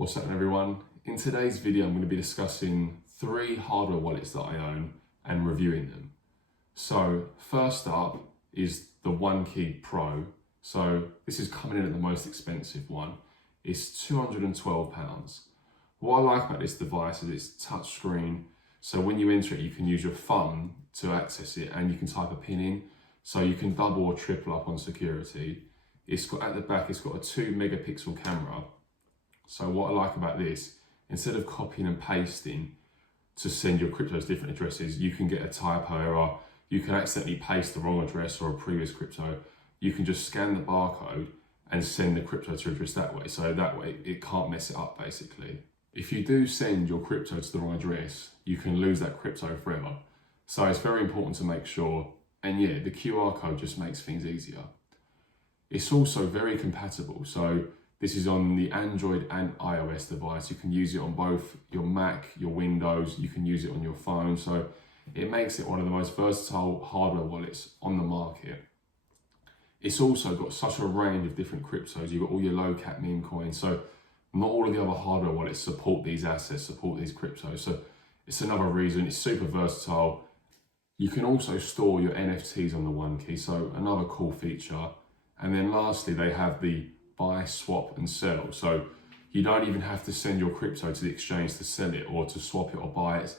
What's up everyone? In today's video I'm going to be discussing 3 hardware wallets that I own and reviewing them. So first up is the OneKey Pro. So this is coming in at the most expensive one. It's £212. What I like about this device is it's touchscreen. So when you enter it, you can use your thumb to access it and you can type a pin in. So you can double or triple up on security. It's got at the back, it's got a 2 megapixel camera. So what I like about this, instead of copying and pasting to send your cryptos to different addresses, you can get a typo error, you can accidentally paste the wrong address or a previous crypto. You can just scan the barcode and send the crypto to address that way. So that way it can't mess it up basically. If you do send your crypto to the wrong address, you can lose that crypto forever. So it's very important to make sure, and yeah, the QR code just makes things easier. It's also very compatible. So this is on the Android and iOS device. You can use it on both your Mac, your Windows, you can use it on your phone. So it makes it one of the most versatile hardware wallets on the market. It's also got such a range of different cryptos. You've got all your low cap meme coins. So not all of the other hardware wallets support these assets, support these cryptos. So it's another reason, it's super versatile. You can also store your NFTs on the OneKey, so another cool feature. And then lastly, they have the buy, swap and sell. So you don't even have to send your crypto to the exchange to sell it or to swap it or buy it.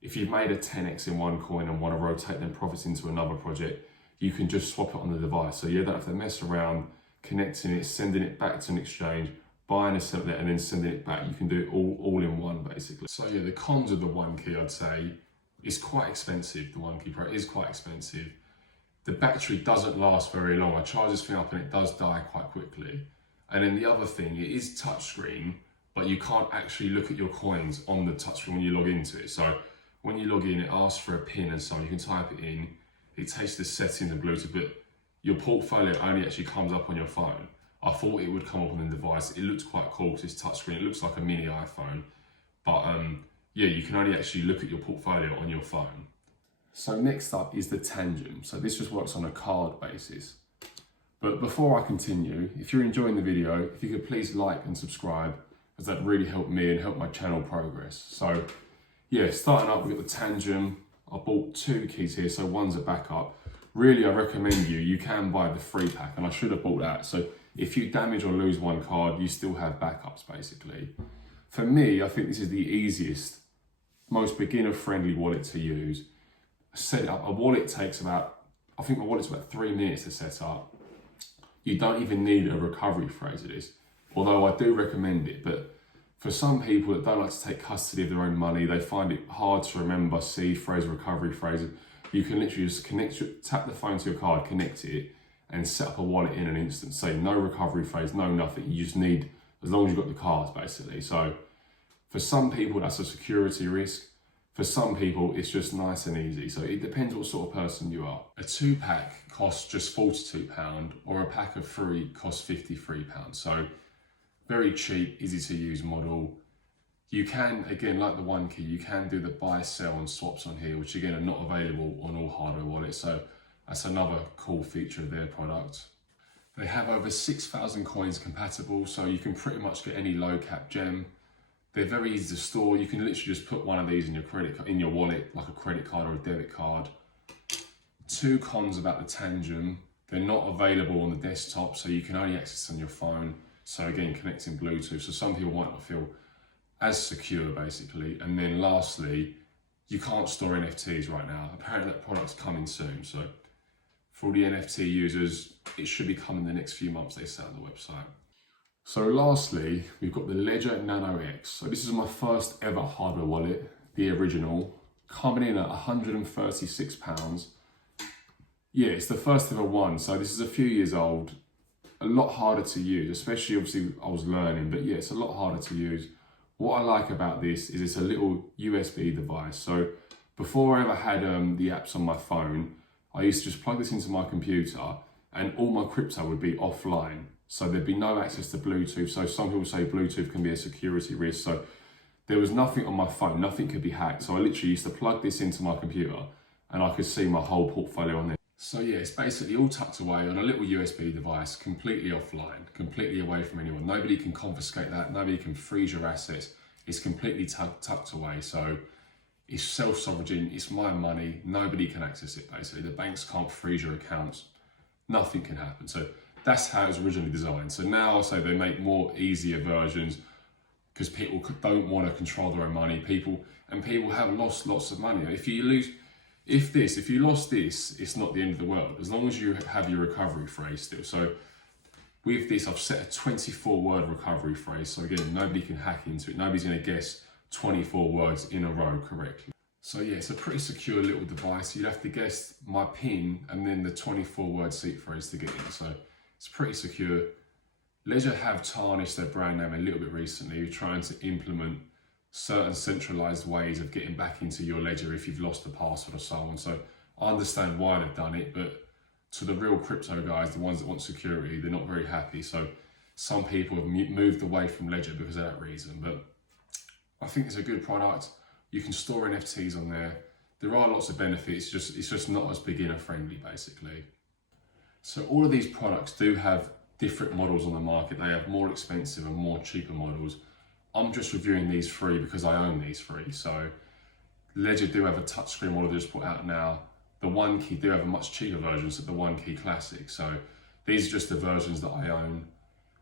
If you've made a 10x in one coin and want to rotate them profits into another project, you can just swap it on the device. So you don't have to mess around connecting it, sending it back to an exchange, buying and selling it and then sending it back. You can do it all in one basically. So yeah, the cons of the OneKey, I'd say, is quite expensive. The OneKey Pro is quite expensive. The battery doesn't last very long. I charge this thing up and it does die quite quickly. And then the other thing, it is touchscreen, but you can't actually look at your coins on the touchscreen when you log into it. So when you log in, it asks for a PIN and so on. You can type it in. It takes the settings and Bluetooth, but your portfolio only actually comes up on your phone. I thought it would come up on the device. It looks quite cool because it's touchscreen. It looks like a mini iPhone. But yeah, you can only actually look at your portfolio on your phone. So next up is the Tangem. So this just works on a card basis. But before I continue, if you're enjoying the video, if you could please like and subscribe, as that really helped me and help my channel progress. So yeah, starting up, we've got the Tangem. I bought 2 keys here, so one's a backup. Really, I recommend you can buy the 3 pack, and I should have bought that. So if you damage or lose one card, you still have backups basically. For me, I think this is the easiest, most beginner-friendly wallet to use. Set up, a wallet takes about, I think my wallet's about 3 minutes to set up. You don't even need a recovery phrase of this, although I do recommend it. But for some people that don't like to take custody of their own money, they find it hard to remember seed phrase, recovery phrases. You can literally just tap the phone to your card, connect it, and set up a wallet in an instant. Say no recovery phrase, no nothing. You just need, as long as you've got the cards basically. So for some people, that's a security risk. For some people, it's just nice and easy. So it depends what sort of person you are. A 2-pack costs just £42, or a pack of 3 costs £53. So very cheap, easy to use model. You can, again, like the OneKey, you can do the buy, sell and swaps on here, which again are not available on all hardware wallets. So that's another cool feature of their product. They have over 6,000 coins compatible, so you can pretty much get any low cap gem. They're very easy to store. You can literally just put one of these in your wallet, like a credit card or a debit card. 2 cons about the Tangem: they're not available on the desktop, so you can only access on your phone. So again, connecting Bluetooth. So some people might not feel as secure basically. And then lastly, you can't store NFTs right now. Apparently that product's coming soon. So for all the NFT users, it should be coming the next few months, they say on the website. So lastly, we've got the Ledger Nano X. So this is my first ever hardware wallet, the original, coming in at £136. Yeah, it's the first ever one. So this is a few years old, a lot harder to use, especially obviously I was learning, but yeah, it's a lot harder to use. What I like about this is it's a little USB device. So before I ever had the apps on my phone, I used to just plug this into my computer and all my crypto would be offline. So there'd be no access to Bluetooth. So some people say Bluetooth can be a security risk. So there was nothing on my phone, nothing could be hacked. So I literally used to plug this into my computer and I could see my whole portfolio on there. So yeah, it's basically all tucked away on a little USB device, completely offline, completely away from anyone. Nobody can confiscate that, nobody can freeze your assets. It's completely tucked away. So it's self-sovereign, it's my money, nobody can access it basically. The banks can't freeze your accounts, nothing can happen. So that's how it was originally designed. So now I'll say they make more easier versions because people don't want to control their own money. People have lost lots of money. If you lost this, it's not the end of the world, as long as you have your recovery phrase still. So with this, I've set a 24-word recovery phrase. So again, nobody can hack into it. Nobody's going to guess 24 words in a row correctly. So yeah, it's a pretty secure little device. You'd have to guess my PIN and then the 24-word seed phrase to get in. So it's pretty secure. Ledger have tarnished their brand name a little bit recently, trying to implement certain centralized ways of getting back into your ledger if you've lost the password or so on. So I understand why they've done it, but to the real crypto guys, the ones that want security, they're not very happy. So some people have moved away from Ledger because of that reason. But I think it's a good product. You can store NFTs on there. There are lots of benefits, it's just not as beginner friendly basically. So all of these products do have different models on the market. They have more expensive and more cheaper models. I'm just reviewing these three because I own these three. So Ledger do have a touchscreen model they just put out now. The One Key do have a much cheaper version, so the One Key Classic. So these are just the versions that I own.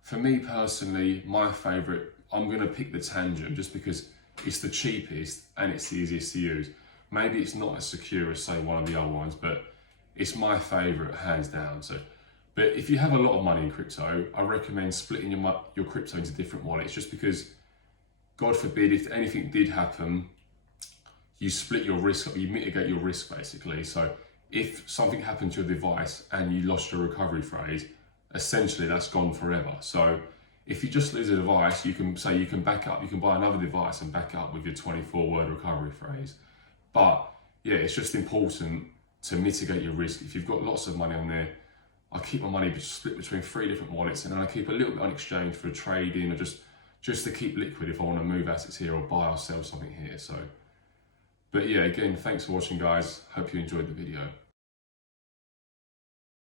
For me personally, my favorite, I'm gonna pick the Tangent just because it's the cheapest and it's the easiest to use. Maybe it's not as secure as say one of the other ones, but it's my favorite hands down. So, but if you have a lot of money in crypto, I recommend splitting your crypto into different wallets, just because God forbid, if anything did happen, you split your risk, you mitigate your risk basically. So if something happened to your device and you lost your recovery phrase, essentially that's gone forever. So if you just lose a device, you can back up, you can buy another device and back up with your 24-word recovery phrase. But yeah, it's just important to mitigate your risk. If you've got lots of money on there, I keep my money split between 3 different wallets, and then I keep a little bit on exchange for trading or just to keep liquid if I want to move assets here or buy or sell something here. So, but yeah, again, thanks for watching guys. Hope you enjoyed the video.